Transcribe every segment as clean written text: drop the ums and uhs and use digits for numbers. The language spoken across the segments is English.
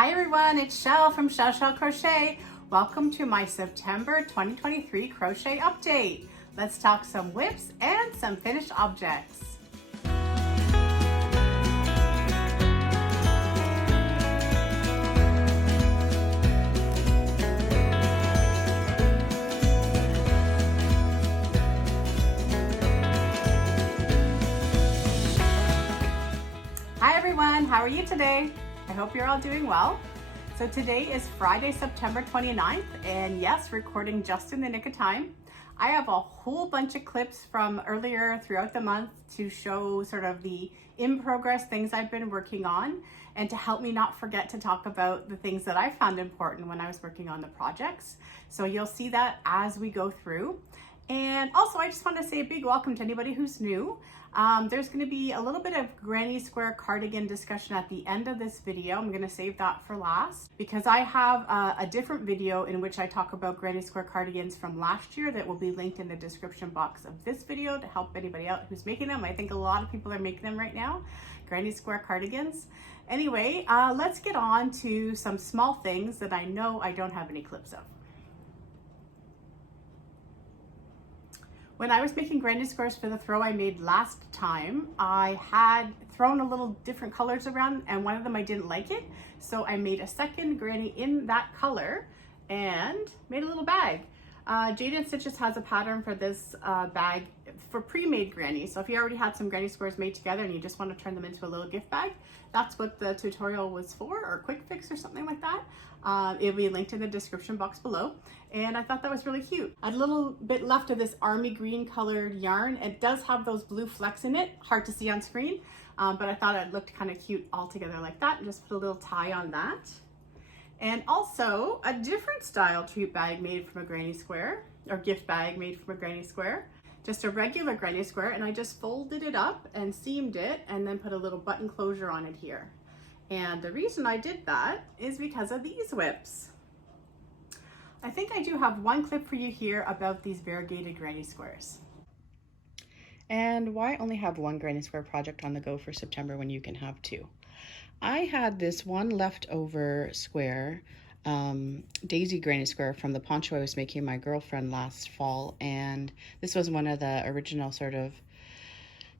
Hi everyone, it's Chelle from Chelle Crochet. Welcome to my September 2023 crochet update. Let's talk some whips and some finished objects. Hi everyone, how are you today? I hope you're all doing well. So today is Friday, September 29th, and yes, recording just in the nick of time. I have a whole bunch of clips from earlier throughout the month to show sort of the in progress things I've been working on and to help me not forget to talk about the things that I found important when I was working on the projects. So you'll see that as we go through. And also, I just want to say a big welcome to anybody who's new. There's going to be a little bit of granny square cardigan discussion at the end of this video. I'm going to save that for last because I have a different video in which I talk about granny square cardigans from last year that will be linked in the description box of this video to help anybody out who's making them. I think a lot of people are making them right now, granny square cardigans. Anyway, let's get on to some small things that I know I don't have any clips of. When I was making granny squares for the throw I made last time, I had thrown a little different colors around and one of them I didn't like it. So I made a second granny in that color and made a little bag. Jade & Stitches has a pattern for this bag for pre-made grannies. So if you already had some granny squares made together and you just want to turn them into a little gift bag, that's what the tutorial was for, or quick fix or something like that. It'll be linked in the description box below. And I thought that was really cute. I had a little bit left of this army green colored yarn. It does have those blue flecks in it, hard to see on screen, but I thought it looked kind of cute all together like that, and just put a little tie on that. And also a different style treat bag made from a granny square, or gift bag made from a granny square. Just a regular granny square, and I just folded it up and seamed it and then put a little button closure on it here. And the reason I did that is because of these whips. I think I do have one clip for you here about these variegated granny squares. And why only have one granny square project on the go for September when you can have two? I had this one leftover square, daisy granny square from the poncho I was making my girlfriend last fall, and this was one of the original sort of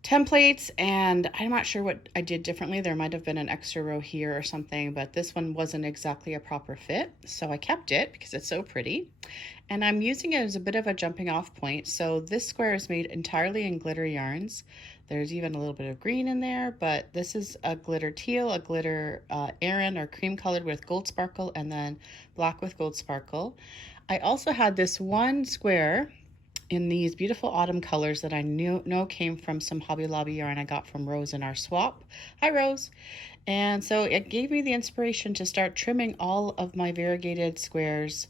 templates, and I'm not sure what I did differently. There might have been an extra row here or something, but this one wasn't exactly a proper fit, so I kept it because it's so pretty, and I'm using it as a bit of a jumping off point. So this square is made entirely in glitter yarns. There's even a little bit of green in there, but this is a glitter teal, a glitter Aran or cream colored with gold sparkle, and then black with gold sparkle. I also had this one square in these beautiful autumn colors that I know came from some Hobby Lobby yarn I got from Rose in our swap. Hi, Rose. And so it gave me the inspiration to start trimming all of my variegated squares,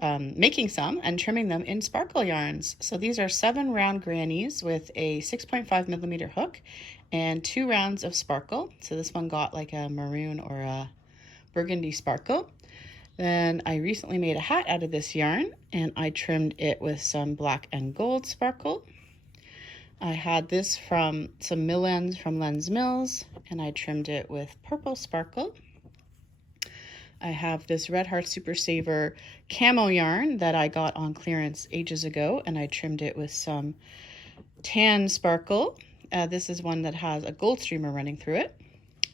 making some and trimming them in sparkle yarns. So these are 7 round grannies with a 6.5 millimeter hook and 2 rounds of sparkle. So this one got like a maroon or a burgundy sparkle. Then I recently made a hat out of this yarn and I trimmed it with some black and gold sparkle. I had this from some mill ends from Lens Mills and I trimmed it with purple sparkle. I have this Red Heart Super Saver camo yarn that I got on clearance ages ago, and I trimmed it with some tan sparkle. This is one that has a gold streamer running through it.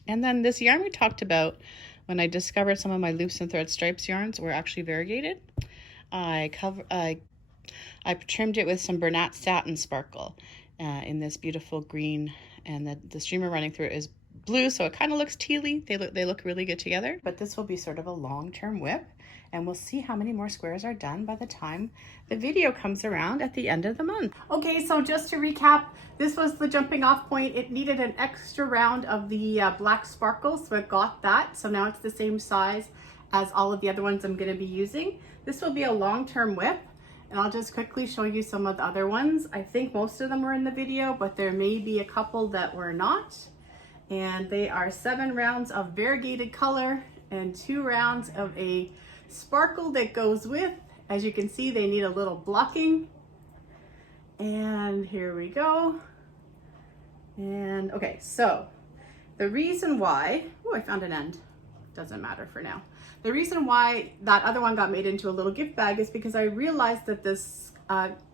And then this yarn we talked about when I discovered some of my loops and thread stripes yarns were actually variegated. I trimmed it with some Bernat satin sparkle in this beautiful green, and the streamer running through it is blue, so it kind of looks tealy. They look really good together. But this will be sort of a long-term whip, and we'll see how many more squares are done by the time the video comes around at the end of the month. Okay, so just to recap, this was the jumping off point. It needed an extra round of the black sparkle, so it got that. So now it's the same size as all of the other ones I'm going to be using. This will be a long-term whip, and I'll just quickly show you some of the other ones. I think most of them were in the video, but there may be a couple that were not. And they are 7 rounds of variegated color and 2 rounds of a sparkle that goes with. As you can see, they need a little blocking. And here we go. And okay, so the reason why, oh, I found an end. doesn't matter for now. The reason why that other one got made into a little gift bag is because I realized that this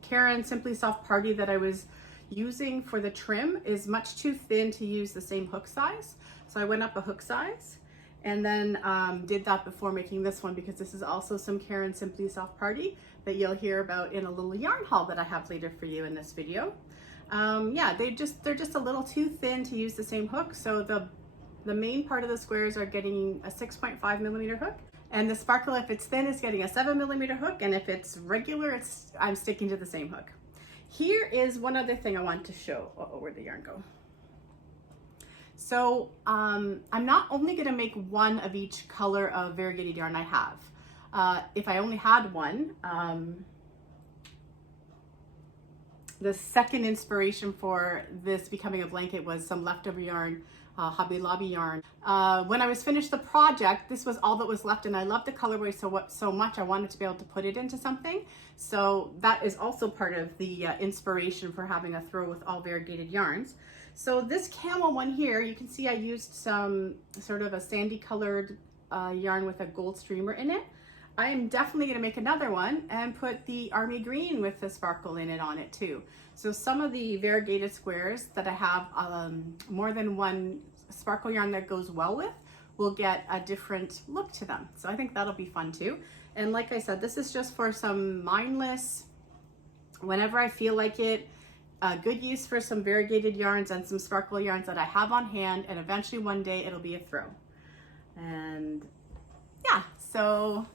Karen Simply Soft Party that I was using for the trim is much too thin to use the same hook size. So I went up a hook size and then did that before making this one, because this is also some Karen Simply Soft Party that you'll hear about in a little yarn haul that I have later for you in this video. Yeah, they're just a little too thin to use the same hook. So the main part of the squares are getting a 6.5 millimeter hook, and the sparkle, if it's thin, is getting a 7 millimeter hook, and if it's regular, I'm sticking to the same hook. Here is one other thing I want to show. Uh-oh, where'd the yarn go? So I'm not only gonna make one of each color of variegated yarn I have. If I only had one, the second inspiration for this becoming a blanket was some leftover yarn, Hobby Lobby yarn. When I was finished the project, this was all that was left, and I loved the colorway so much I wanted to be able to put it into something. So that is also part of the inspiration for having a throw with all variegated yarns. So this camel one here, you can see I used some sort of a sandy colored yarn with a gold streamer in it. I am definitely going to make another one and put the army green with the sparkle in it on it too. So some of the variegated squares that I have more than one sparkle yarn that goes well with will get a different look to them. So I think that'll be fun too. And like I said, this is just for some mindless, whenever I feel like it, good use for some variegated yarns and some sparkle yarns that I have on hand, and eventually one day it'll be a throw. And yeah, so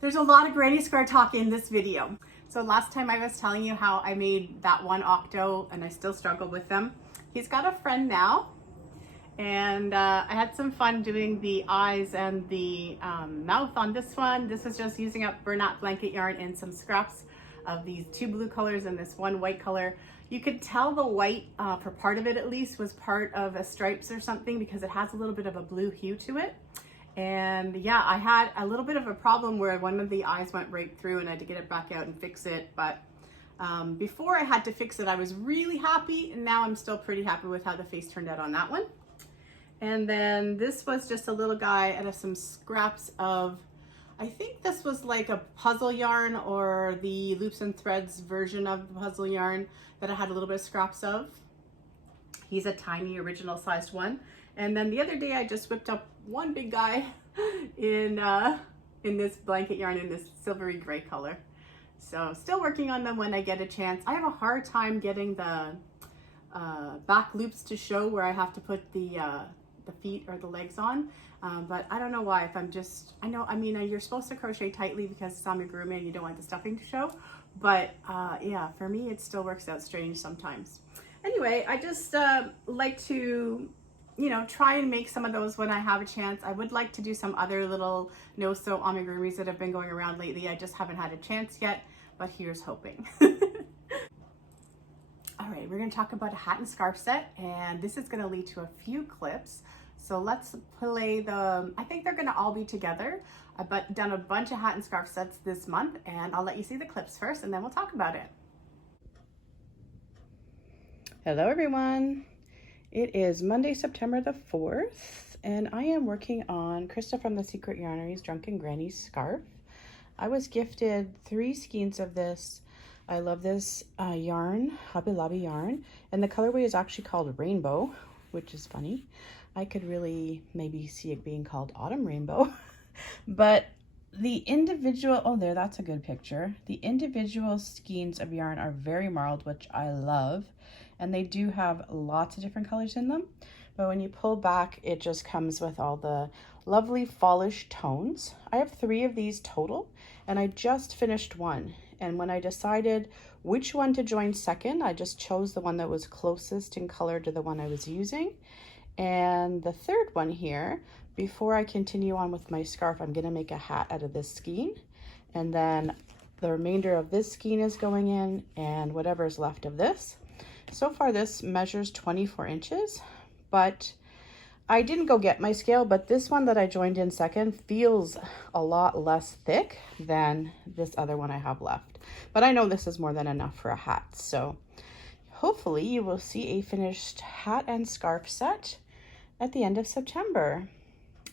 there's a lot of granny square talk in this video. So last time I was telling you how I made that one Octo, and I still struggle with them. He's got a friend now, and I had some fun doing the eyes and the mouth on this one. This was just using up burlap blanket yarn and some scraps of these two blue colors and this one white color. You could tell the white, for part of it at least, was part of a stripes or something, because it has a little bit of a blue hue to it. And yeah, I had a little bit of a problem where one of the eyes went right through and I had to get it back out and fix it. But before I had to fix it, I was really happy, and now I'm still pretty happy with how the face turned out on that one. And then this was just a little guy out of some scraps of, I think this was like a puzzle yarn, or the loops and threads version of the puzzle yarn that I had a little bit of scraps of. He's a tiny original sized one. And then the other day I just whipped up one big guy in this blanket yarn in this silvery gray color. So still working on them when I get a chance. I have a hard time getting the back loops to show where I have to put the feet or the legs on. But I don't know why. If I'm just, I mean, you're supposed to crochet tightly because it's amigurumi and you don't want the stuffing to show. But yeah, for me, it still works out strange sometimes. Anyway, I just like to, try and make some of those when I have a chance. I would like to do some other little no-sew amigurumis that have been going around lately. I just haven't had a chance yet, but here's hoping. All right, we're gonna talk about a hat and scarf set, and this is gonna lead to a few clips. So let's play I think they're gonna all be together. I've done a bunch of hat and scarf sets this month, and I'll let you see the clips first, and then we'll talk about it. Hello everyone. It is Monday, September the 4th, and I am working on Krista from the Secret Yarnery's Drunken Granny scarf. I was gifted 3 skeins of this. I love this yarn, Hobby Lobby yarn, and the colorway is actually called Rainbow, which is funny. I could really maybe see it being called Autumn Rainbow. But the individual, oh there, that's a good picture. The individual skeins of yarn are very marled, which I love. And they do have lots of different colors in them. But when you pull back, it just comes with all the lovely fallish tones. I have 3 of these total, and I just finished one. And when I decided which one to join second, I just chose the one that was closest in color to the one I was using. And the third one here, before I continue on with my scarf, I'm gonna make a hat out of this skein. And then the remainder of this skein is going in, and whatever is left of this. So far this measures 24 inches, but I didn't go get my scale, but this one that I joined in second feels a lot less thick than this other one I have left. But I know this is more than enough for a hat, so hopefully you will see a finished hat and scarf set at the end of September.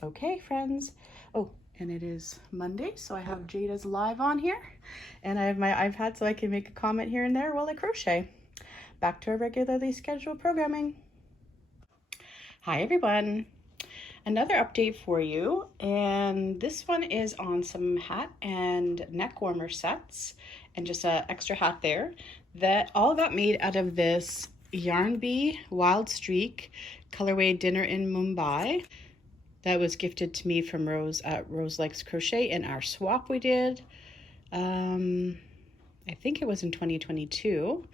Okay, friends. Oh, and it is Monday, so I have Jada's live on here, and I have my iPad so I can make a comment here and there while I crochet. Back to our regularly scheduled programming. Hi, everyone. Another update for you, and this one is on some hat and neck warmer sets, and just an extra hat there that all got made out of this Yarn Bee Wild Streak colorway Dinner in Mumbai. That was gifted to me from Rose at Rose Likes Crochet in our swap we did. I think it was in 2022.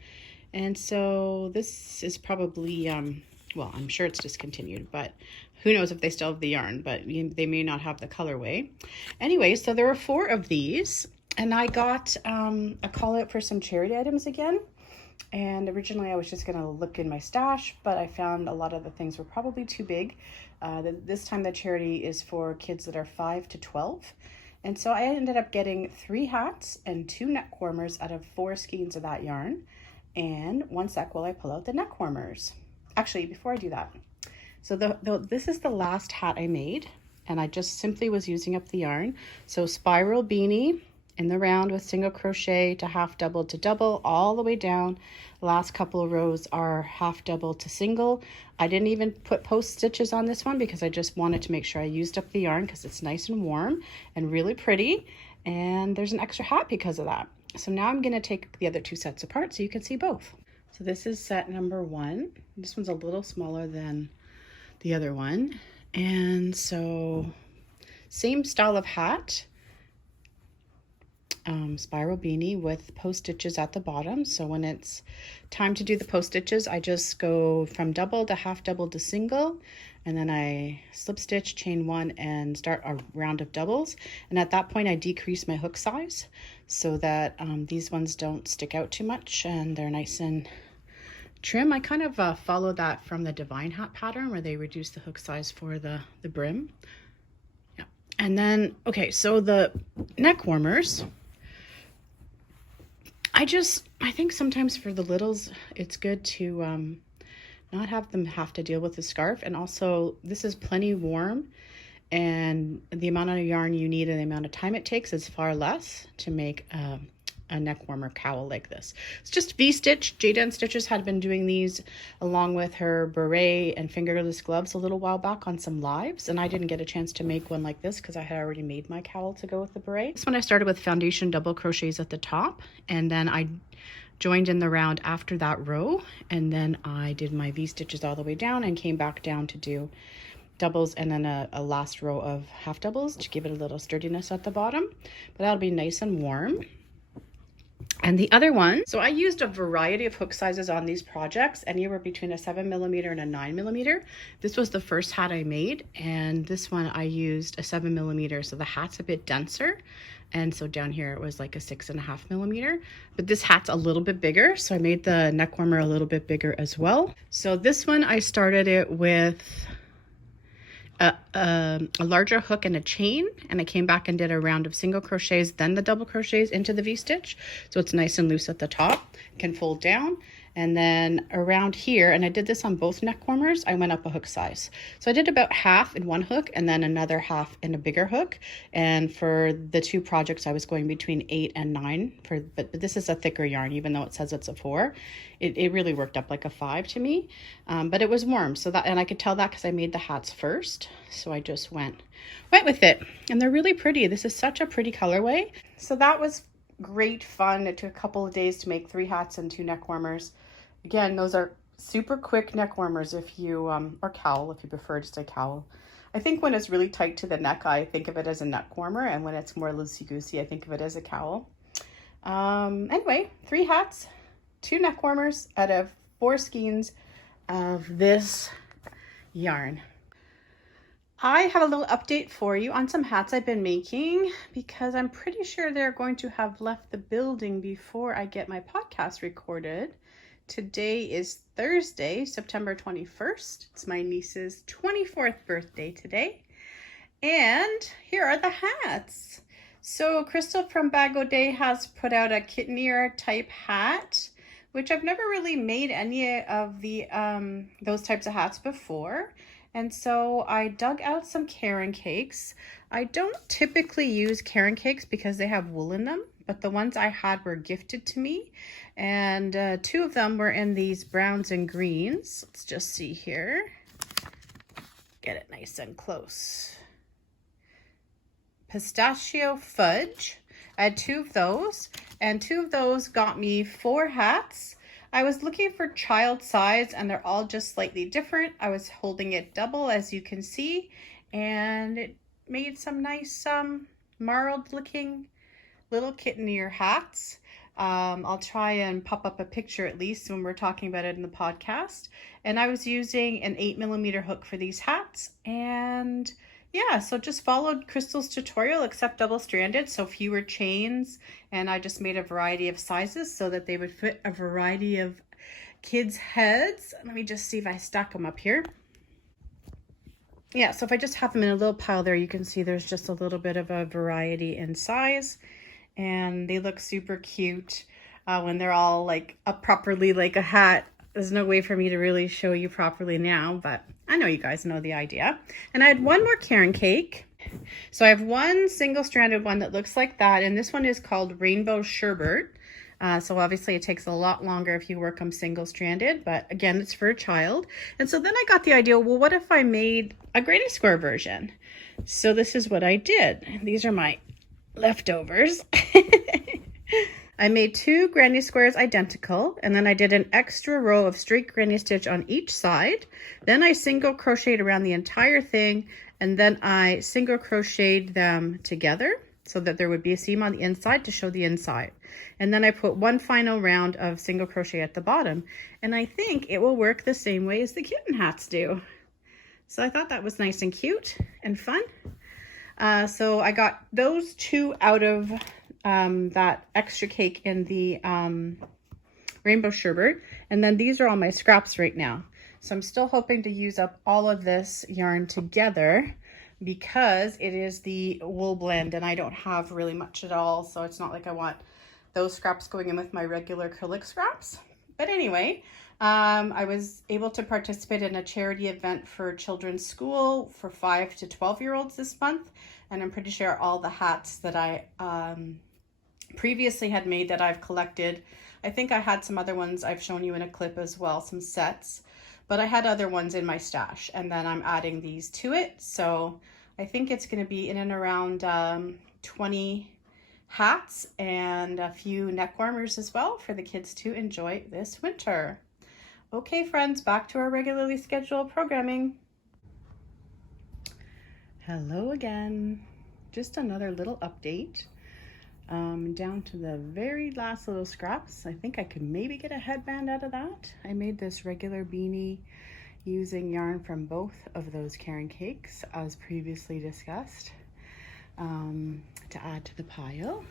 And so this is probably, well, I'm sure it's discontinued, but who knows if they still have the yarn, but they may not have the colorway. Anyway, so there were 4 of these, and I got a call out for some charity items again. And originally I was just going to look in my stash, but I found a lot of the things were probably too big. This time the charity is for kids that are 5 to 12. And so I ended up getting 3 hats and 2 neck warmers out of 4 skeins of that yarn. And one sec while I pull out the neck warmers. Actually, before I do that, so this is the last hat I made, and I just simply was using up the yarn. So spiral beanie in the round with single crochet to half double to double all the way down. The last couple of rows are half double to single. I didn't even put post stitches on this one because I just wanted to make sure I used up the yarn because it's nice and warm and really pretty. And there's an extra hat because of that. So now I'm going to take the other 2 sets apart so you can see both. So this is set number 1. This one's a little smaller than the other one. And so same style of hat. Spiral beanie with post stitches at the bottom. So when it's time to do the post stitches, I just go from double to half double to single, and then I slip stitch, chain 1, and start a round of doubles. And at that point I decrease my hook size so that these ones don't stick out too much and they're nice and trim. I kind of follow that from the Divine Hat pattern where they reduce the hook size for the brim. Yeah. And then, okay, so the neck warmers, I think sometimes for the littles, it's good to not have them have to deal with the scarf. And also, this is plenty warm, and the amount of yarn you need and the amount of time it takes is far less to make a neck warmer cowl like this. It's just V-stitch. Jada and Stitches had been doing these along with her beret and fingerless gloves a little while back on some lives, and I didn't get a chance to make one like this because I had already made my cowl to go with the beret. This one I started with foundation double crochets at the top, and then I joined in the round after that row, and then I did my V-stitches all the way down and came back down to do doubles and then a last row of half doubles to give it a little sturdiness at the bottom, but that'll be nice and warm. And the other one, so I used a variety of hook sizes on these projects, anywhere between a 7mm and a 9mm. This was the first hat I made, and this one I used a 7mm, so the hat's a bit denser. And so down here it was like a 6.5mm, but this hat's a little bit bigger, so I made the neck warmer a little bit bigger as well. So this one I started it with a larger hook and a chain, and I came back and did a round of single crochets, then the double crochets into the V-stitch, so it's nice and loose at the top, can fold down. And then around here, and I did this on both neck warmers, I went up a hook size. So I did about half in one hook and then another half in a bigger hook. And for the 2 projects, I was going between 8 and 9. But this is a thicker yarn, even though it says it's a 4. It really worked up like a 5 to me. But it was warm, so that, and I could tell that because I made the hats first. So I just went with it. And they're really pretty. This is such a pretty colorway. So that was great fun. It took a couple of days to make 3 hats and 2 neck warmers. Again, those are super quick neck warmers if you, or cowl if you prefer just a cowl. I think when it's really tight to the neck, I think of it as a neck warmer, and when it's more loosey-goosey, I think of it as a cowl. Anyway, 3 hats, 2 neck warmers out of 4 skeins of this yarn. I have a little update for you on some hats I've been making because I'm pretty sure they're going to have left the building before I get my podcast recorded. Today is Thursday, September 21st. It's my niece's 24th birthday today. And here are the hats. So Crystal from Bag O' Day has put out a kitten ear type hat, which I've never really made any of the those types of hats before. And so I dug out some Caron cakes. I don't typically use Caron cakes because they have wool in them, but the ones I had were gifted to me. And 2 of them were in these browns and greens. Let's just see here. Get it nice and close. Pistachio fudge. I had 2 of those, and 2 of those got me 4 hats. I was looking for child size, and they're all just slightly different. I was holding it double, as you can see, and it made some nice marled looking little kitten ear hats. I'll try and pop up a picture at least when we're talking about it in the podcast. And I was using an 8mm hook for these hats, and yeah, so just followed Crystal's tutorial, except double-stranded, so fewer chains, and I just made a variety of sizes so that they would fit a variety of kids' heads. Let me just see if I stack them up here. Yeah, so if I just have them in a little pile there, you can see there's just a little bit of a variety in size, and they look super cute when they're all like up properly like a hat. There's no way for me to really show you properly now, but I know you guys know the idea. And I had 1 more Caron cake. So I have 1 single-stranded one that looks like that, and this one is called Rainbow Sherbet. So obviously it takes a lot longer if you work them single-stranded, but again, it's for a child. And so then I got the idea, well, what if I made a granny square version? So this is what I did. These are my leftovers. I made 2 granny squares identical, and then I did an extra row of straight granny stitch on each side. Then I single crocheted around the entire thing, and then I single crocheted them together so that there would be a seam on the inside to show the inside. And then I put 1 final round of single crochet at the bottom, and I think it will work the same way as the kitten hats do. So I thought that was nice and cute and fun. So I got those 2 out of that extra cake in the Rainbow Sherbet, and then these are all my scraps right now. So I'm still hoping to use up all of this yarn together because it is the wool blend and I don't have really much at all, so it's not like I want those scraps going in with my regular acrylic scraps. But anyway, I was able to participate in a charity event for children's school for 5 to 12-year-olds this month, and I'm pretty sure all the hats that I previously had made that I've collected. I think I had some other ones I've shown you in a clip as well, some sets, but I had other ones in my stash, and then I'm adding these to it. So I think it's going to be in and around 20 hats and a few neck warmers as well for the kids to enjoy this winter. Okay, friends, back to our regularly scheduled programming. Hello again. Just another little update. Down to the very last little scraps. I think I could maybe get a headband out of that. I made this regular beanie using yarn from both of those Caron cakes as previously discussed, to add to the pile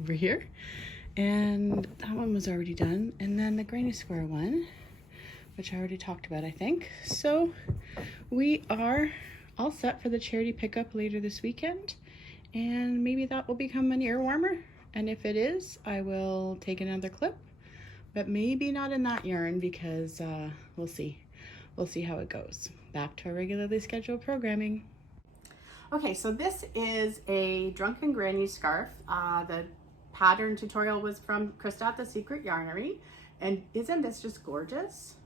over here. And that one was already done. And then the granny square one, which I already talked about, I think. So we are all set for the charity pickup later this weekend. And maybe that will become an ear warmer. And if it is, I will take another clip, but maybe not in that yarn because we'll see. We'll see how it goes. Back to our regularly scheduled programming. Okay, so this is a Drunken Granny scarf. The pattern tutorial was from Krista at the Secret Yarnery. And isn't this just gorgeous?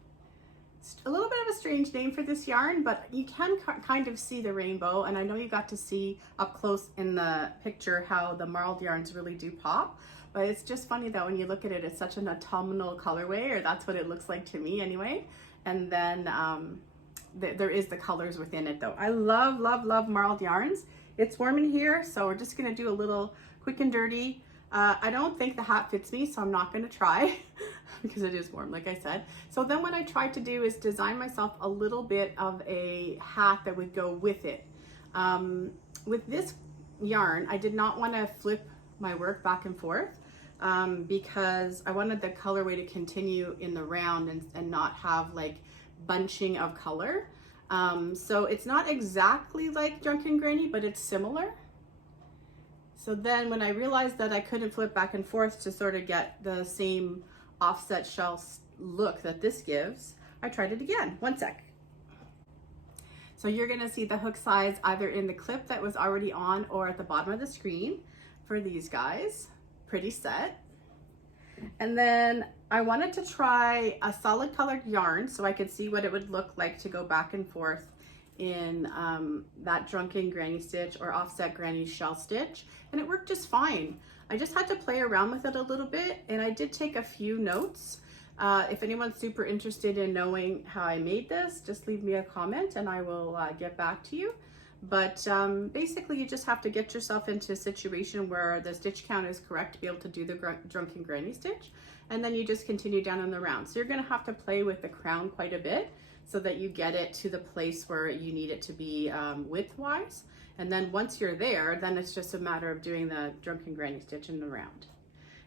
It's a little bit of a strange name for this yarn, but you can kind of see the rainbow, and I know you got to see up close in the picture how the marled yarns really do pop, but it's just funny that when you look at it, it's such an autumnal colorway, or that's what it looks like to me anyway. And then there is the colors within it though. I love, love, love marled yarns. It's warm in here, so we're just gonna do a little quick and dirty. I don't think the hat fits me, so I'm not gonna try because it is warm, like I said. So then what I tried to do is design myself a little bit of a hat that would go with it. With this yarn, I did not want to flip my work back and forth because I wanted the colorway to continue in the round and not have like bunching of color. So it's not exactly like Drunken Granny, but it's similar. So then when I realized that I couldn't flip back and forth to sort of get the same offset shell look that this gives, I tried it again. One sec. So you're gonna see the hook size either in the clip that was already on or at the bottom of the screen for these guys. Pretty set. And then I wanted to try a solid colored yarn so I could see what it would look like to go back and forth in that drunken granny stitch or offset granny shell stitch, and it worked just fine. I just had to play around with it a little bit, and I did take a few notes. If anyone's super interested in knowing how I made this, just leave me a comment and I will get back to you. But basically you just have to get yourself into a situation where the stitch count is correct to be able to do the drunken granny stitch, and then you just continue down in the round. So you're gonna have to play with the crown quite a bit so that you get it to the place where you need it to be width-wise. And then once you're there, then it's just a matter of doing the drunken granny stitch in the round.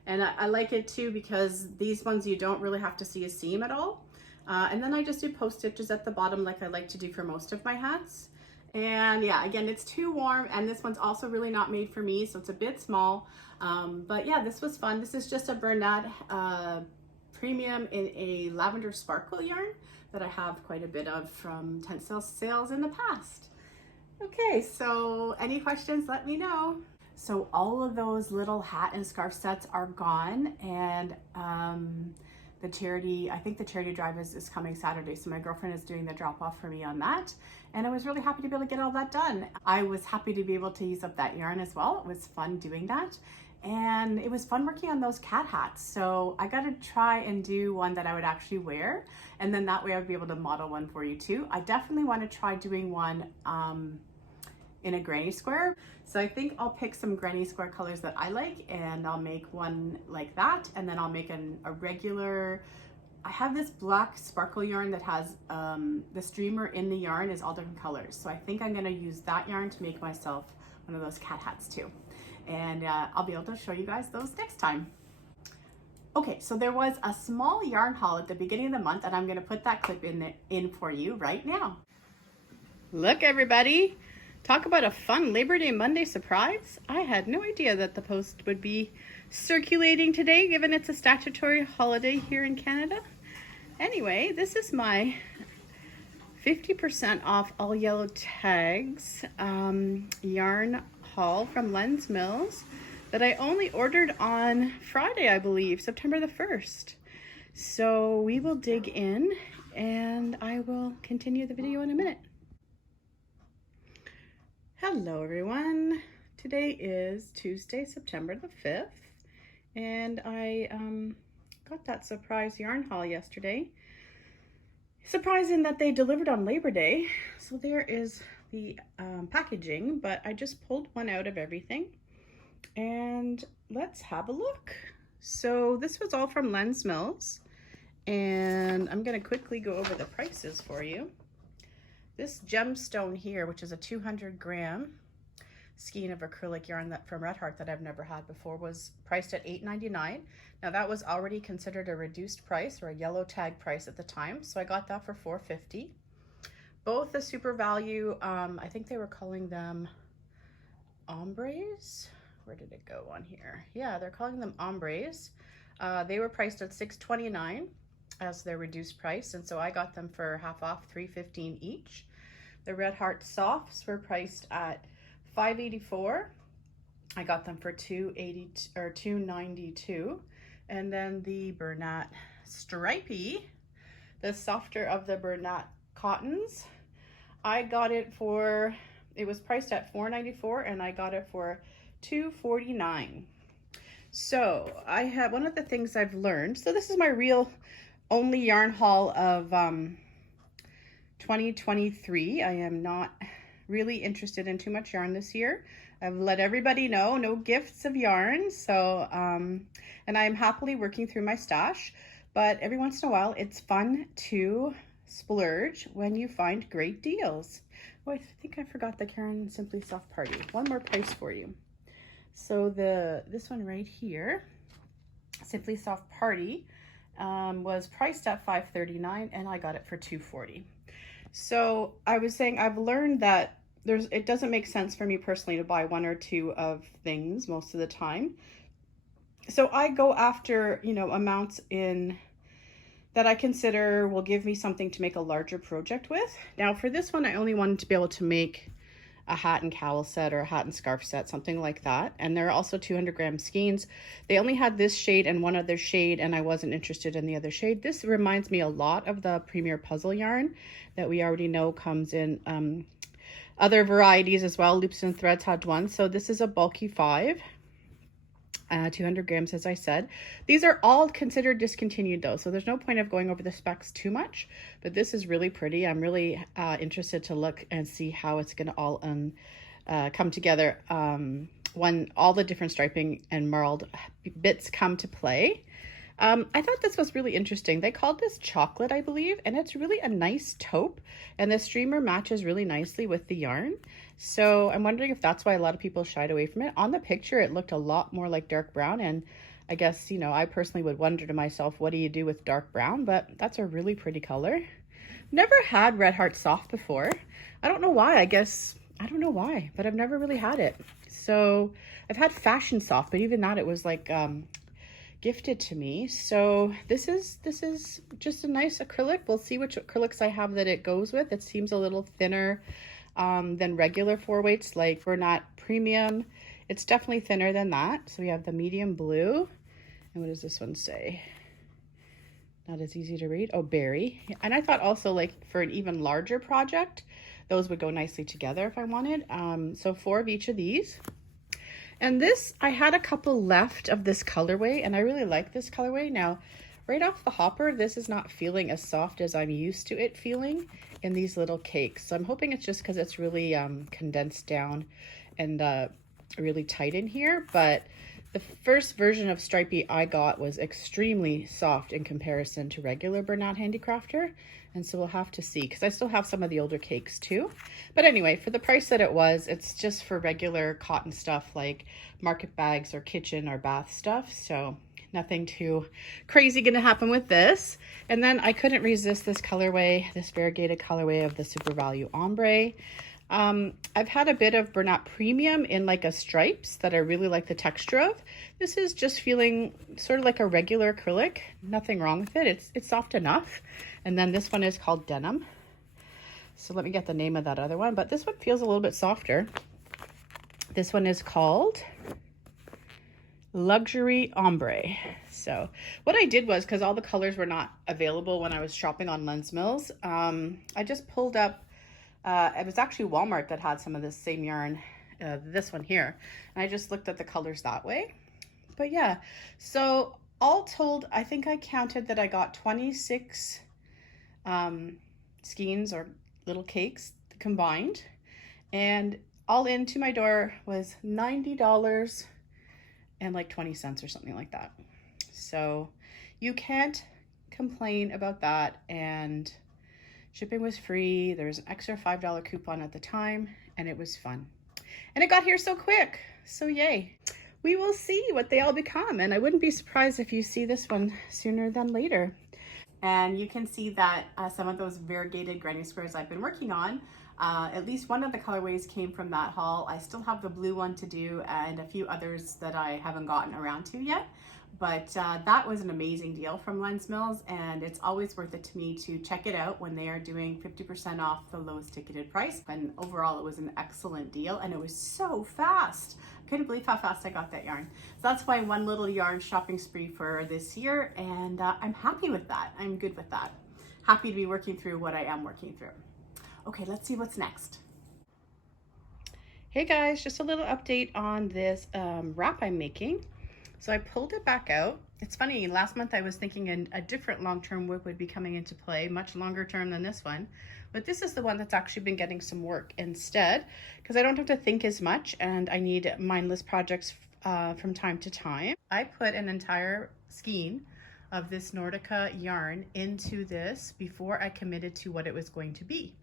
And I like it too because these ones you don't really have to see a seam at all. And then I just do post stitches at the bottom like I like to do for most of my hats. And yeah, again, it's too warm, and this one's also really not made for me, so it's a bit small. But yeah, this was fun. This is just a Bernat premium in a lavender sparkle yarn that I have quite a bit of from tent sales in the past. Okay, so any questions, let me know. So all of those little hat and scarf sets are gone, and the charity, I think the charity drive is coming Saturday, so my girlfriend is doing the drop off for me on that, and I was really happy to be able to get all that done. I was happy to be able to use up that yarn as well. It was fun doing that, and it was fun working on those cat hats. So I got to try and do one that I would actually wear, and then that way I would be able to model one for you too. I definitely want to try doing one in a granny square. So I think I'll pick some granny square colors that I like, and I'll make one like that, and then I'll make a regular, I have this black sparkle yarn that has the streamer in the yarn is all different colors. So I think I'm gonna use that yarn to make myself one of those cat hats too. And I'll be able to show you guys those next time. Okay, so there was a small yarn haul at the beginning of the month, and I'm gonna put that clip in for you right now. Look everybody, talk about a fun Labor Day Monday surprise. I had no idea that the post would be circulating today, given it's a statutory holiday here in Canada. Anyway, this is my 50% off all yellow tags yarn haul from Lens Mills that I only ordered on Friday, I believe, September the 1st. So we will dig in and I will continue the video in a minute. Hello everyone. Today is Tuesday, September the 5th, and I got that surprise yarn haul yesterday. Surprising that they delivered on Labor Day. So there is the packaging, but I just pulled one out of everything, and let's have a look. So this was all from Lens Mills, and I'm going to quickly go over the prices for you. This gemstone here, which is a 200 gram skein of acrylic yarn that from Red Heart that I've never had before, was priced at $8.99. Now that was already considered a reduced price or a yellow tag price at the time, so I got that for $4.50. Both the Super Value, I think they were calling them ombres. Where did it go on here? Yeah, they're calling them ombres. They were priced at $6.29 as their reduced price, and so I got them for half off, $3.15 each. The Red Heart Softs were priced at $5.84. I got them for $2.80 or $2.92. And then the Bernat Stripey, the softer of the Bernat cottons, I got it for, it was priced at $4.94 and I got it for $2.49. So I have, one of the things I've learned, so this is my real only yarn haul of 2023. I am not really interested in too much yarn this year. I've let everybody know, no gifts of yarn. So, and I'm happily working through my stash, but every once in a while it's fun to splurge when you find great deals. Oh, I think I forgot the Karen Simply Soft Party. One more price for you. So this one right here, Simply Soft Party, was priced at $5.39 and I got it for $2.40. So I was saying I've learned that it doesn't make sense for me personally to buy one or two of things most of the time. So I go after, you know, amounts in that I consider will give me something to make a larger project with. Now for this one, I only wanted to be able to make a hat and cowl set or a hat and scarf set, something like that. And they're also 200 gram skeins. They only had this shade and one other shade, and I wasn't interested in the other shade. This reminds me a lot of the Premier Puzzle yarn that we already know comes in other varieties as well. Loops and Threads had one. So this is a bulky 5. 200 grams, as I said. These are all considered discontinued though, so there's no point of going over the specs too much, but this is really pretty. I'm really interested to look and see how it's going to all come together when all the different striping and marled bits come to play. I thought this was really interesting. They called this chocolate, I believe, and it's really a nice taupe, and the streamer matches really nicely with the yarn. So I'm wondering if that's why a lot of people shied away from it. On the picture, it looked a lot more like dark brown, and I guess, you know, I personally would wonder to myself, what do you do with dark brown? But that's a really pretty color. Never had Red Heart Soft before. I don't know why. I don't know why, but I've never really had it. So I've had Fashion Soft, but even that, it was like gifted to me. So this is just a nice acrylic. We'll see which acrylics I have that it goes with. It seems a little thinner than regular 4-weights, like Bernat Premium. It's definitely thinner than that. So we have the medium blue, and what does this one say? Not as easy to read. Oh, berry. And I thought also, like, for an even larger project, those would go nicely together if I wanted. So 4 of each of these. And this, I had a couple left of this colorway, and I really like this colorway. Now, right off the hopper, this is not feeling as soft as I'm used to it feeling in these little cakes. So I'm hoping it's just because it's really condensed down and really tight in here. But the first version of Stripey I got was extremely soft in comparison to regular Bernat Handicrafter. And so we'll have to see, because I still have some of the older cakes too. But anyway, for the price that it was, it's just for regular cotton stuff like market bags or kitchen or bath stuff. So nothing too crazy gonna happen with this. And then I couldn't resist this colorway, this variegated colorway of the Super Value Ombre. I've had a bit of Bernat Premium in like a stripes that I really like the texture of. This is just feeling sort of like a regular acrylic. Nothing wrong with it. It's soft enough. And then this one is called Denim. So let me get the name of that other one. But this one feels a little bit softer. This one is called Luxury Ombre. So what I did was, because all the colors were not available when I was shopping on Lens Mills, I just pulled up, it was actually Walmart that had some of this same yarn, this one here. And I just looked at the colors that way. But yeah, so all told, I think I counted that I got 26 skeins or little cakes combined, and all in to my door was $90 and like 20 cents or something like that. So you can't complain about that. And shipping was free. There was an extra $5 coupon at the time, and it was fun. And it got here so quick. So yay. We will see what they all become. And I wouldn't be surprised if you see this one sooner than later. And you can see that some of those variegated granny squares I've been working on, at least one of the colorways came from that haul. I still have the blue one to do and a few others that I haven't gotten around to yet. But that was an amazing deal from Lens Mills, and it's always worth it to me to check it out when they are doing 50% off the lowest ticketed price. And overall, it was an excellent deal, and it was so fast. I couldn't believe how fast I got that yarn. So that's my one little yarn shopping spree for this year, and I'm happy with that. I'm good with that. Happy to be working through what I am working through. Okay, let's see what's next. Hey guys, just a little update on this wrap I'm making. So I pulled it back out. It's funny, last month I was thinking a different long-term work would be coming into play, much longer term than this one. But this is the one that's actually been getting some work instead, because I don't have to think as much and I need mindless projects from time to time. I put an entire skein of this Nordica yarn into this before I committed to what it was going to be.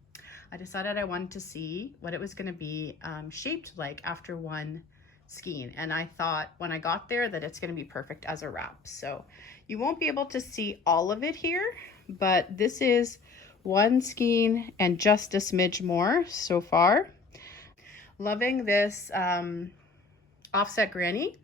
I decided I wanted to see what it was going to be shaped like after one skein, and I thought when I got there that it's going to be perfect as a wrap. So you won't be able to see all of it here, but this is one skein and just a smidge more so far. Loving this offset granny.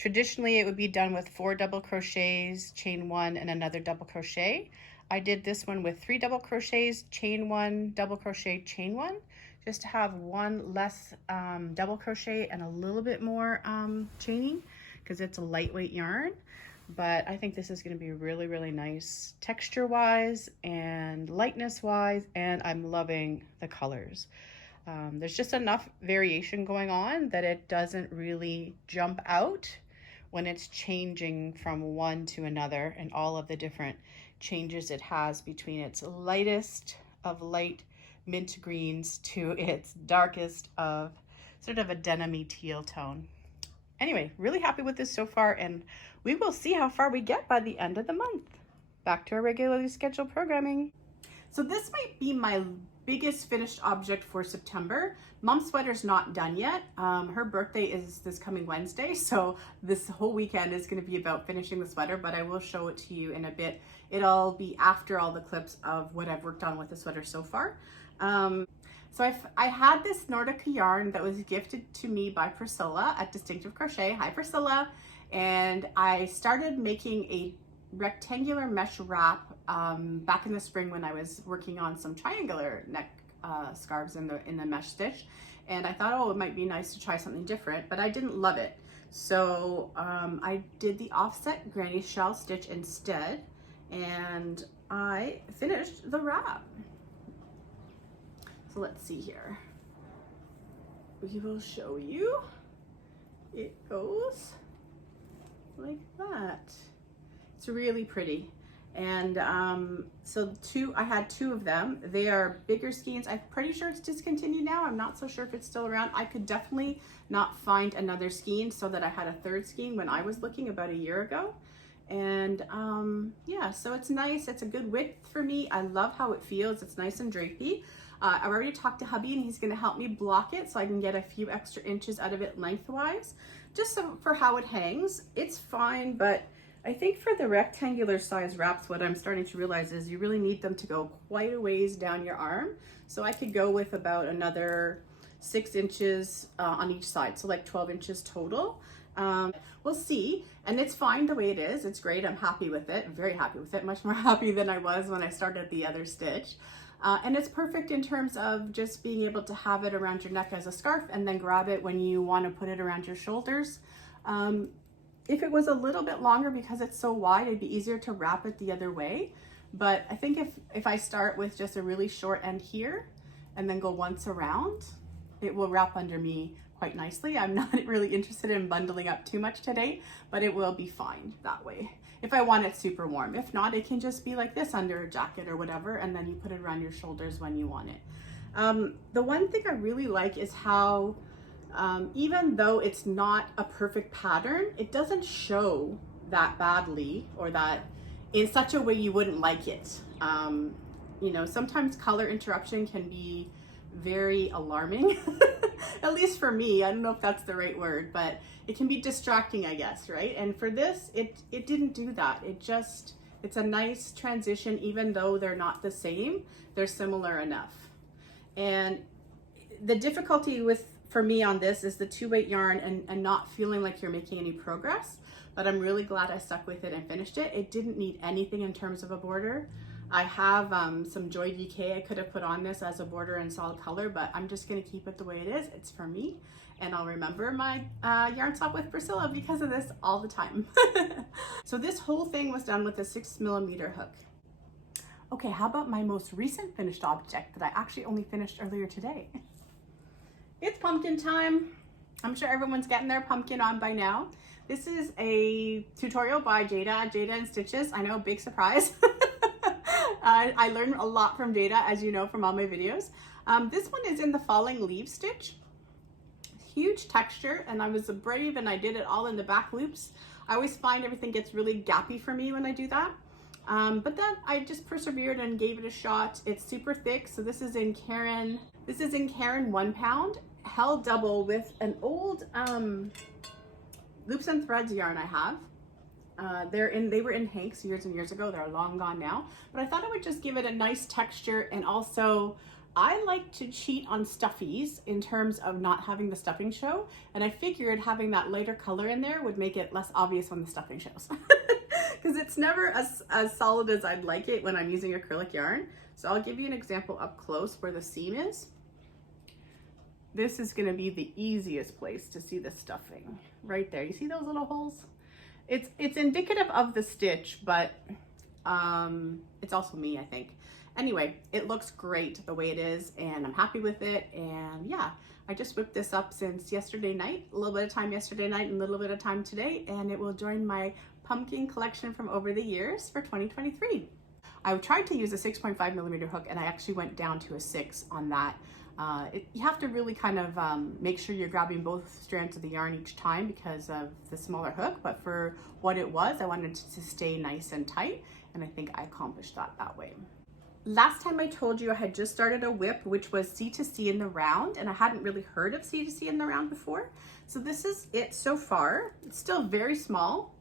Traditionally, it would be done with 4 double crochets, chain 1, and another double crochet. I did this one with 3 double crochets, chain 1, double crochet, chain 1, just to have one less double crochet and a little bit more chaining, because it's a lightweight yarn. But I think this is going to be really, really nice texture wise and lightness wise, and I'm loving the colors. There's just enough variation going on that it doesn't really jump out when it's changing from one to another, and all of the different changes it has between its lightest of light mint greens to its darkest of sort of a denim-y teal tone. Anyway, really happy with this so far, and we will see how far we get by the end of the month. Back to our regularly scheduled programming. So this might be my biggest finished object for September. Mom's sweater's not done yet. Her birthday is this coming Wednesday, so this whole weekend is going to be about finishing the sweater, but I will show it to you in a bit. It'll be after all the clips of what I've worked on with the sweater so far. So I had this Nordica yarn that was gifted to me by Priscilla at Distinctive Crochet. Hi Priscilla. And I started making a rectangular mesh wrap back in the spring when I was working on some triangular neck scarves in the mesh stitch, and I thought, oh, it might be nice to try something different, but I didn't love it. So I did the offset granny shell stitch instead, and I finished the wrap. So let's see here. We will show you. It goes like that. It's really pretty. And so I had 2 of them. They are bigger skeins. I'm pretty sure it's discontinued now. I'm not so sure if it's still around. I could definitely not find another skein, so that I had a 3rd skein when I was looking about a year ago. And yeah, so it's nice. It's a good width for me. I love how it feels. It's nice and drapey. I've already talked to hubby, and he's going to help me block it so I can get a few extra inches out of it lengthwise, just so for how it hangs. It's fine, but I think for the rectangular size wraps, what I'm starting to realize is you really need them to go quite a ways down your arm. So I could go with about another 6 inches on each side, so like 12 inches total. We'll see, and it's fine the way it is. It's great. I'm happy with it. I'm very happy with it, much more happy than I was when I started the other stitch. And it's perfect in terms of just being able to have it around your neck as a scarf and then grab it when you want to put it around your shoulders. If it was a little bit longer, because it's so wide, it'd be easier to wrap it the other way. But I think if I start with just a really short end here and then go once around, it will wrap under me quite nicely. I'm not really interested in bundling up too much today, but it will be fine that way if I want it super warm. If not, it can just be like this under a jacket or whatever, and then you put it around your shoulders when you want it. The one thing I really like is how even though it's not a perfect pattern, it doesn't show that badly, or that in such a way you wouldn't like it. You know, sometimes color interruption can be very alarming, at least for me. I don't know if that's the right word, but it can be distracting, I guess, right? And for this, it didn't do that. It's a nice transition, even though they're not the same, they're similar enough. And the difficulty for me on this is the 2-weight yarn and not feeling like you're making any progress, but I'm really glad I stuck with it and finished it. It didn't need anything in terms of a border. I have some Joy DK I could have put on this as a border in solid color, but I'm just gonna keep it the way it is. It's for me, and I'll remember my yarn swap with Priscilla because of this all the time. So this whole thing was done with a 6mm hook. Okay, how about my most recent finished object that I actually only finished earlier today? It's pumpkin time. I'm sure everyone's getting their pumpkin on by now. This is a tutorial by Jada and Stitches. I know, big surprise. I learned a lot from Jada, as you know from all my videos. This one is in the falling leaf stitch. Huge texture, and I was brave and I did it all in the back loops. I always find everything gets really gappy for me when I do that. But then I just persevered and gave it a shot. It's super thick, so this is in Caron 1 pound, held double with an old Loops and Threads yarn I have. They were in Hanks years and years ago. They're long gone now, but I thought I would just give it a nice texture and also I like to cheat on stuffies in terms of not having the stuffing show, and I figured having that lighter color in there would make it less obvious when the stuffing shows. Because it's never as solid as I'd like it when I'm using acrylic yarn. So I'll give you an example up close where the seam is. This is gonna be the easiest place to see the stuffing. Right there, you see those little holes? It's indicative of the stitch, but it's also me, I think. Anyway, it looks great the way it is, and I'm happy with it. And yeah, I just whipped this up since yesterday night, a little bit of time yesterday night and a little bit of time today, and it will join my pumpkin collection from over the years for 2023. I tried to use a 6.5 millimeter hook, and I actually went down to a 6 on that. You have to really kind of make sure you're grabbing both strands of the yarn each time because of the smaller hook, but for what it was, I wanted to stay nice and tight, and I think I accomplished that way. Last time I told you I had just started a whip, which was C2C in the round, and I hadn't really heard of C2C in the round before. So this is it so far. It's still very small.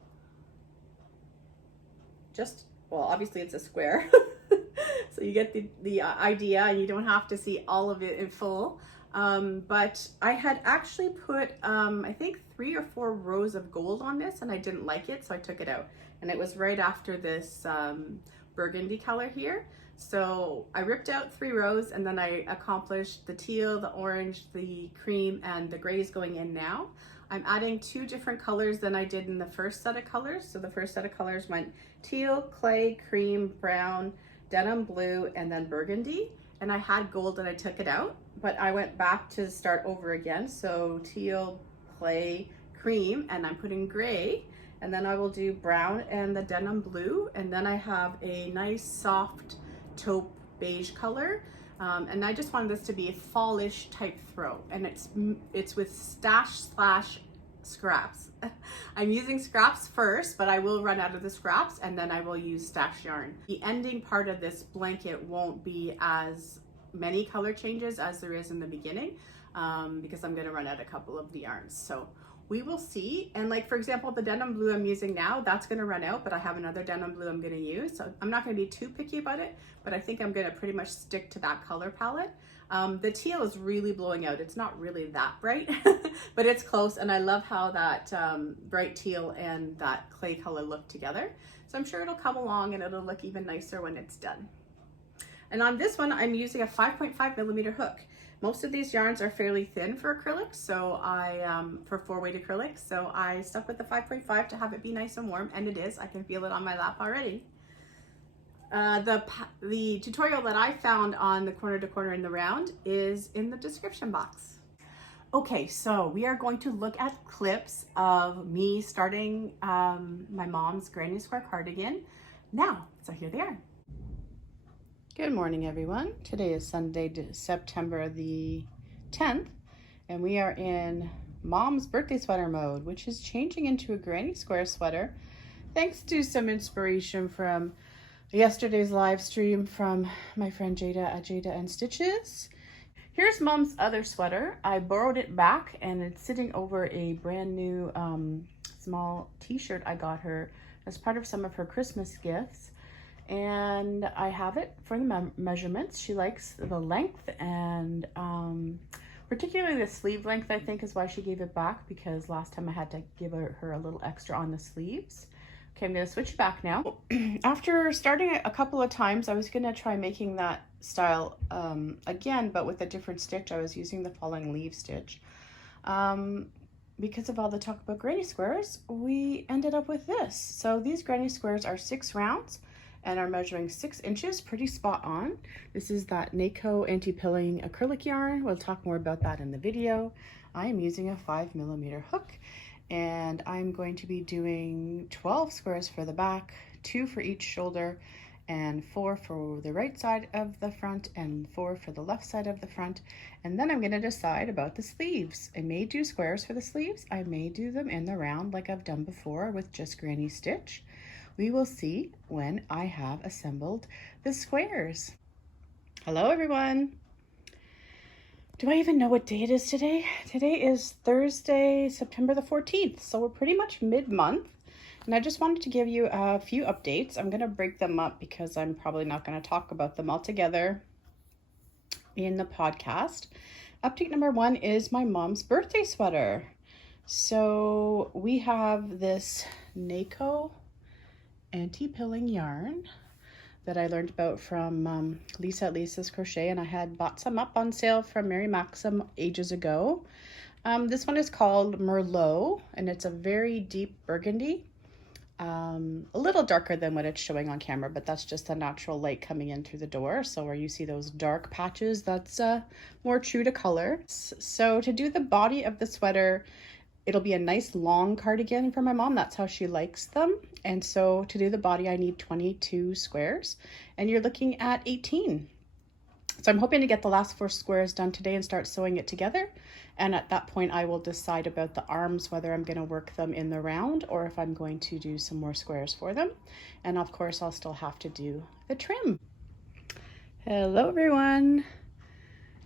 Well, obviously it's a square. So you get the idea, and you don't have to see all of it in full. But I had actually put, I think 3 or 4 rows of gold on this, and I didn't like it, so I took it out. And it was right after this burgundy color here. So I ripped out 3 rows, and then I accomplished the teal, the orange, the cream, and the grays going in now. I'm adding 2 different colors than I did in the first set of colors. So the first set of colors went teal, clay, cream, brown, denim blue, and then burgundy. And I had gold and I took it out, but I went back to start over again. So teal, clay, cream, and I'm putting gray. And then I will do brown and the denim blue. And then I have a nice soft taupe beige color. And I just wanted this to be a fallish type throw. And it's with stash / scraps. I'm using scraps first, but I will run out of the scraps and then I will use stash yarn. The ending part of this blanket won't be as many color changes as there is in the beginning because I'm gonna run out a couple of the yarns. So we will see. And like, for example, the denim blue I'm using now, that's gonna run out, but I have another denim blue I'm gonna use. So I'm not gonna be too picky about it, but I think I'm gonna pretty much stick to that color palette. The teal is really blowing out. It's not really that bright, but it's close. And I love how that bright teal and that clay color look together. So I'm sure it'll come along and it'll look even nicer when it's done. And on this one, I'm using a 5.5 millimeter hook. Most of these yarns are fairly thin for acrylic, so for 4-weight acrylic. So I stuck with the 5.5 to have it be nice and warm, and it is. I can feel it on my lap already. The tutorial that I found on the corner to corner in the round is in the description box. Okay, so we are going to look at clips of me starting my mom's granny square cardigan now. So here they are. Good morning, everyone. Today is Sunday, September the 10th, and we are in mom's birthday sweater mode, which is changing into a granny square sweater thanks to some inspiration from yesterday's live stream from my friend Jada at Jada and Stitches. Here's mom's other sweater. I borrowed it back and it's sitting over a brand new small t-shirt I got her as part of some of her Christmas gifts. And I have it for the measurements. She likes the length and particularly the sleeve length, I think, is why she gave it back, because last time I had to give her a little extra on the sleeves. Okay, I'm gonna switch back now. After starting it a couple of times, I was gonna try making that style again, but with a different stitch. I was using the falling leaf stitch. Because of all the talk about granny squares, we ended up with this. So these granny squares are 6 rounds and are measuring 6 inches, pretty spot on. This is that NACO anti-pilling acrylic yarn. We'll talk more about that in the video. I am using a 5 millimeter hook, and I'm going to be doing 12 squares for the back, 2 for each shoulder, and 4 for the right side of the front, and 4 for the left side of the front. And then I'm gonna decide about the sleeves. I may do squares for the sleeves. I may do them in the round like I've done before with just granny stitch. We will see when I have assembled the squares. Hello, everyone. Do I even know what day it is today? Today is Thursday, September the 14th. So we're pretty much mid-month. And I just wanted to give you a few updates. I'm gonna break them up because I'm probably not gonna talk about them all together in the podcast. Update number 1 is my mom's birthday sweater. So we have this NACO anti-pilling yarn that I learned about from Lisa at Lisa's Crochet, and I had bought some up on sale from Mary Maxim ages ago. This one is called Merlot, and it's a very deep burgundy. A little darker than what it's showing on camera, but that's just the natural light coming in through the door. So where you see those dark patches, that's more true to color. So to do the body of the sweater, it'll be a nice long cardigan for my mom. That's how she likes them. And so to do the body, I need 22 squares, and you're looking at 18. So I'm hoping to get the last 4 squares done today and start sewing it together. And at that point, I will decide about the arms, whether I'm going to work them in the round or if I'm going to do some more squares for them. And of course, I'll still have to do the trim. Hello, everyone.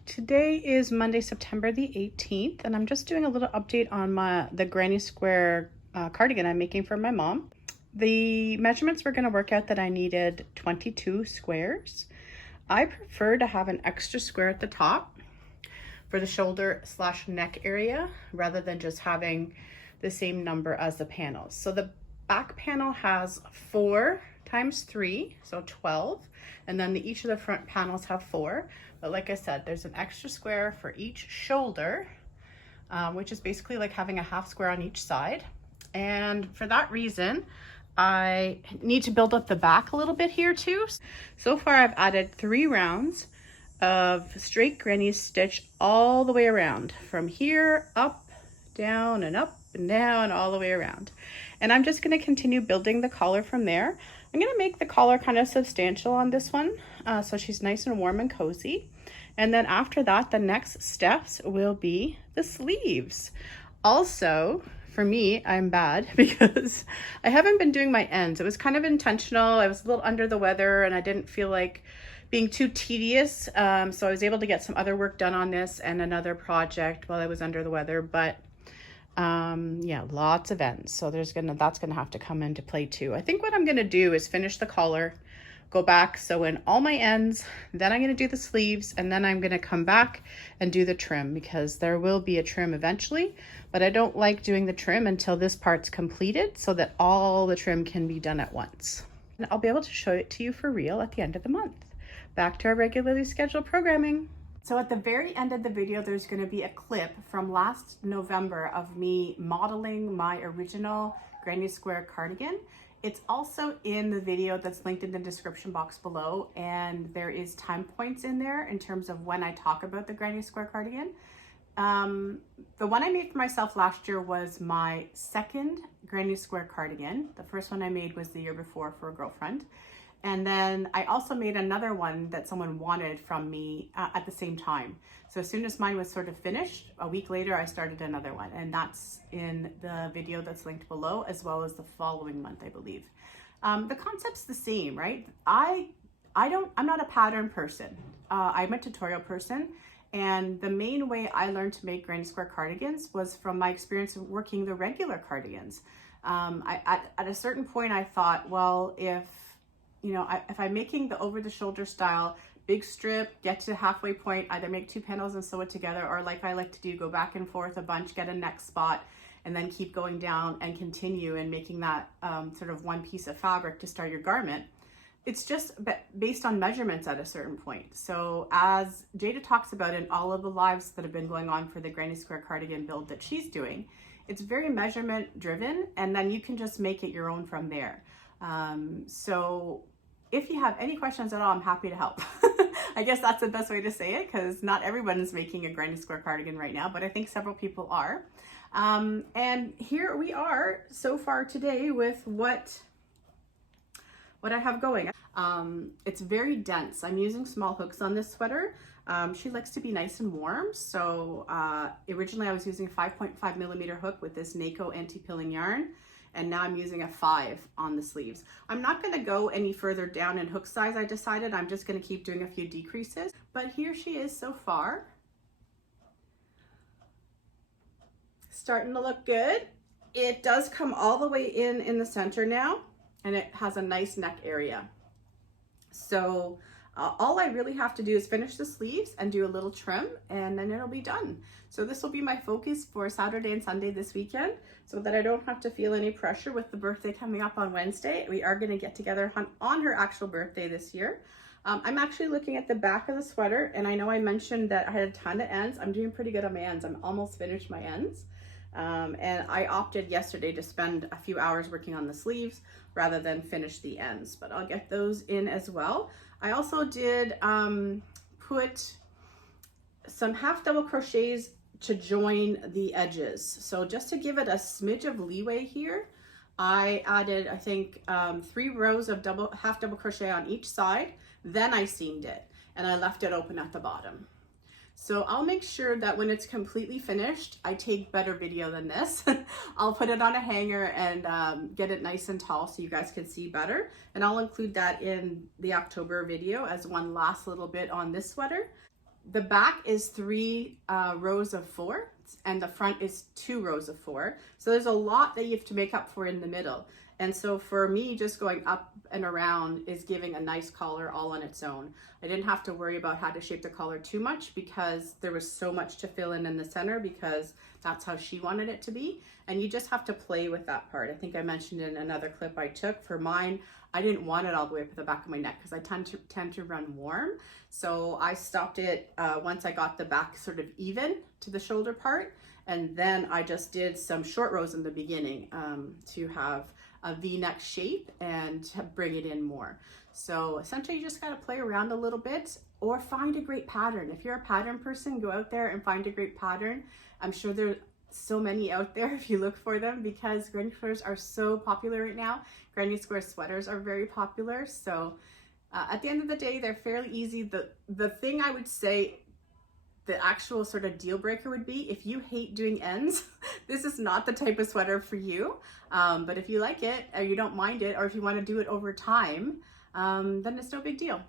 Today is Monday, September the 18th, and I'm just doing a little update on the granny square cardigan I'm making for my mom. The measurements were going to work out that I needed 22 squares. I prefer to have an extra square at the top for the shoulder/neck area rather than just having the same number as the panels. So the back panel has 4 times 3, so 12, and then each of the front panels have 4. But like I said, there's an extra square for each shoulder, which is basically like having a half square on each side. And for that reason, I need to build up the back a little bit here too. So far I've added 3 rounds of straight granny stitch all the way around, from here up, down, and up and down, all the way around. And I'm just going to continue building the collar from there. I'm going to make the collar kind of substantial on this one, so she's nice and warm and cozy. And then after that, the next steps will be the sleeves. Also, for me, I'm bad because I haven't been doing my ends. It was kind of intentional. I was a little under the weather and I didn't feel like being too tedious. So I was able to get some other work done on this and another project while I was under the weather. But yeah, lots of ends. So that's gonna have to come into play too. I think what I'm gonna do is finish the collar, go back, sew in all my ends, then I'm gonna do the sleeves, and then I'm gonna come back and do the trim, because there will be a trim eventually, but I don't like doing the trim until this part's completed so that all the trim can be done at once. And I'll be able to show it to you for real at the end of the month. Back to our regularly scheduled programming. So at the very end of the video, there's going to be a clip from last November of me modeling my original granny square cardigan. It's also in the video that's linked in the description box below, and there is time points in there in terms of when I talk about the granny square cardigan. The one I made for myself last year was my second granny square cardigan. The first one I made was the year before for a girlfriend. And then I also made another one that someone wanted from me at the same time. So as soon as mine was sort of finished, a week later, I started another one. And that's in the video that's linked below, as well as the following month, I believe. The concept's the same, right? I'm not a pattern person. I'm a tutorial person. And the main way I learned to make granny square cardigans was from my experience of working the regular cardigans. At a certain point, I thought, well, if I'm making the over-the-shoulder style, big strip, get to the halfway point, either make 2 panels and sew it together, or like I like to do, go back and forth a bunch, get a neck spot, and then keep going down and continue and making that sort of one piece of fabric to start your garment. It's just based on measurements at a certain point. So as Jada talks about in all of the lives that have been going on for the granny square cardigan build that she's doing, it's very measurement driven, and then you can just make it your own from there. So if you have any questions at all, I'm happy to help. I guess that's the best way to say it, because not everyone is making a granny square cardigan right now, but I think several people are. And here we are so far today with what I have going. It's very dense. I'm using small hooks on this sweater. She likes to be nice and warm. So originally I was using a 5.5 millimeter hook with this NACO anti-pilling yarn. And now I'm using a 5 on the sleeves. I'm not gonna go any further down in hook size. I decided I'm just gonna keep doing a few decreases, but here she is so far. Starting to look good. It does come all the way in the center now, and it has a nice neck area. So All I really have to do is finish the sleeves and do a little trim, and then it'll be done. So this will be my focus for Saturday and Sunday this weekend, so that I don't have to feel any pressure with the birthday coming up on Wednesday. We are going to get together on her actual birthday this year. I'm actually looking at the back of the sweater, and I know I mentioned that I had a ton of ends. I'm doing pretty good on my ends. I'm almost finished my ends. And I opted yesterday to spend a few hours working on the sleeves rather than finish the ends, but I'll get those in as well. I also did put some half double crochets to join the edges. So just to give it a smidge of leeway here, I added, I think, 3 rows of half double crochet on each side. Then I seamed it and I left it open at the bottom. So I'll make sure that when it's completely finished, I take better video than this. I'll put it on a hanger and get it nice and tall so you guys can see better. And I'll include that in the October video as one last little bit on this sweater. The back is 3 rows of 4 and the front is 2 rows of 4. So there's a lot that you have to make up for in the middle. And so for me, just going up and around is giving a nice collar all on its own. I didn't have to worry about how to shape the collar too much because there was so much to fill in the center, because that's how she wanted it to be. And you just have to play with that part. I think I mentioned in another clip I took for mine, I didn't want it all the way up at the back of my neck because I tend to run warm. So I stopped it once I got the back sort of even to the shoulder part. And then I just did some short rows in the beginning to have a V-neck shape and to bring it in more. So essentially you just got to play around a little bit or find a great pattern. If you're a pattern person, go out there and find a great pattern. I'm sure there's so many out there if you look for them, because granny squares are so popular right now. Granny square sweaters are very popular. So at the end of the day, they're fairly easy. The thing I would say, the actual sort of deal breaker would be if you hate doing ends, this is not the type of sweater for you. But if you like it or you don't mind it, or if you want to do it over time, then it's no big deal.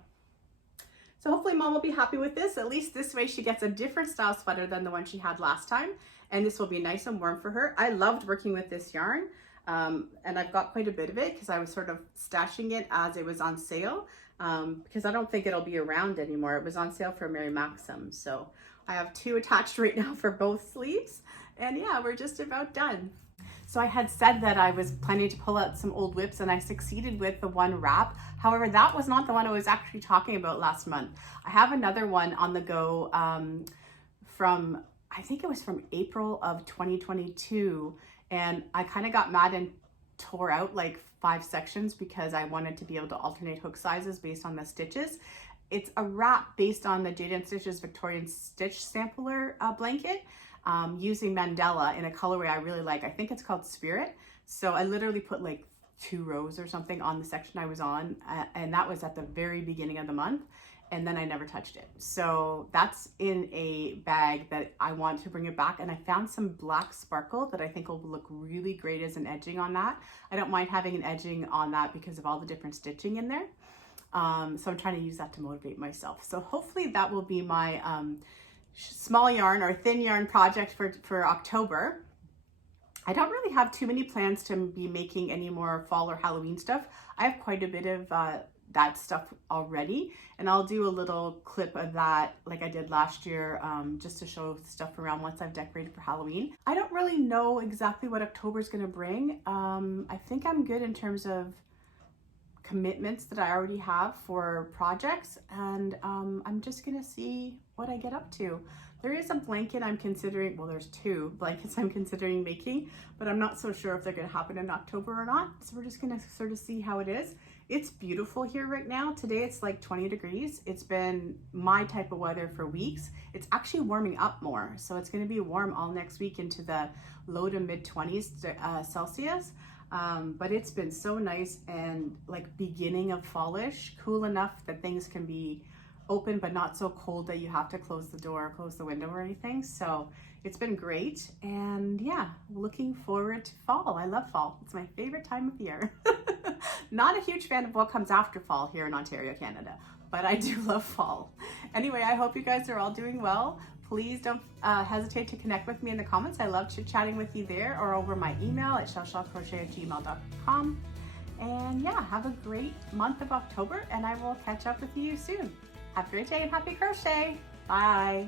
So hopefully Mom will be happy with this. At least this way she gets a different style sweater than the one she had last time. And this will be nice and warm for her. I loved working with this yarn. And I've got quite a bit of it because I was sort of stashing it as it was on sale. Because I don't think it'll be around anymore. It was on sale for Mary Maxim. So I have 2 attached right now for both sleeves. And yeah, we're just about done. So I had said that I was planning to pull out some old whips, and I succeeded with the one wrap. However, that was not the one I was actually talking about last month. I have another one on the go from, I think it was from April of 2022. And I kind of got mad and tore out like 5 sections because I wanted to be able to alternate hook sizes based on the stitches. It's a wrap based on the Jade & Stitches Victorian Stitch Sampler blanket, using Mandela in a colorway I really like. I think it's called Spirit. So I literally put like 2 rows or something on the section I was on, and that was at the very beginning of the month, and then I never touched it. So that's in a bag that I want to bring it back, and I found some black sparkle that I think will look really great as an edging on that. I don't mind having an edging on that because of all the different stitching in there. So I'm trying to use that to motivate myself. So hopefully that will be my small yarn or thin yarn project for October. I don't really have too many plans to be making any more fall or Halloween stuff. I have quite a bit of that stuff already, and I'll do a little clip of that like I did last year, just to show stuff around once I've decorated for Halloween. I don't really know exactly what October is going to bring. I think I'm good in terms of commitments that I already have for projects, and I'm just gonna see what I get up to. There is a blanket I'm considering, well, there's 2 blankets I'm considering making, but I'm not so sure if they're gonna happen in October or not. So we're just gonna sort of see how it is. It's beautiful here right now. Today it's like 20 degrees. It's been my type of weather for weeks. It's actually warming up more. So it's gonna be warm all next week into the low to mid 20s Celsius. But it's been so nice and like beginning of fallish, cool enough that things can be open but not so cold that you have to close the door or close the window or anything. So it's been great, and yeah, looking forward to fall. I love fall. It's my favorite time of year. Not a huge fan of what comes after fall here in Ontario, Canada, but I do love fall. Anyway, I hope you guys are all doing well. Please don't hesitate to connect with me in the comments. I love chit-chatting with you there, or over my email at chellcrochet@gmail.com. And yeah, have a great month of October, and I will catch up with you soon. Have a great day and happy crochet. Bye.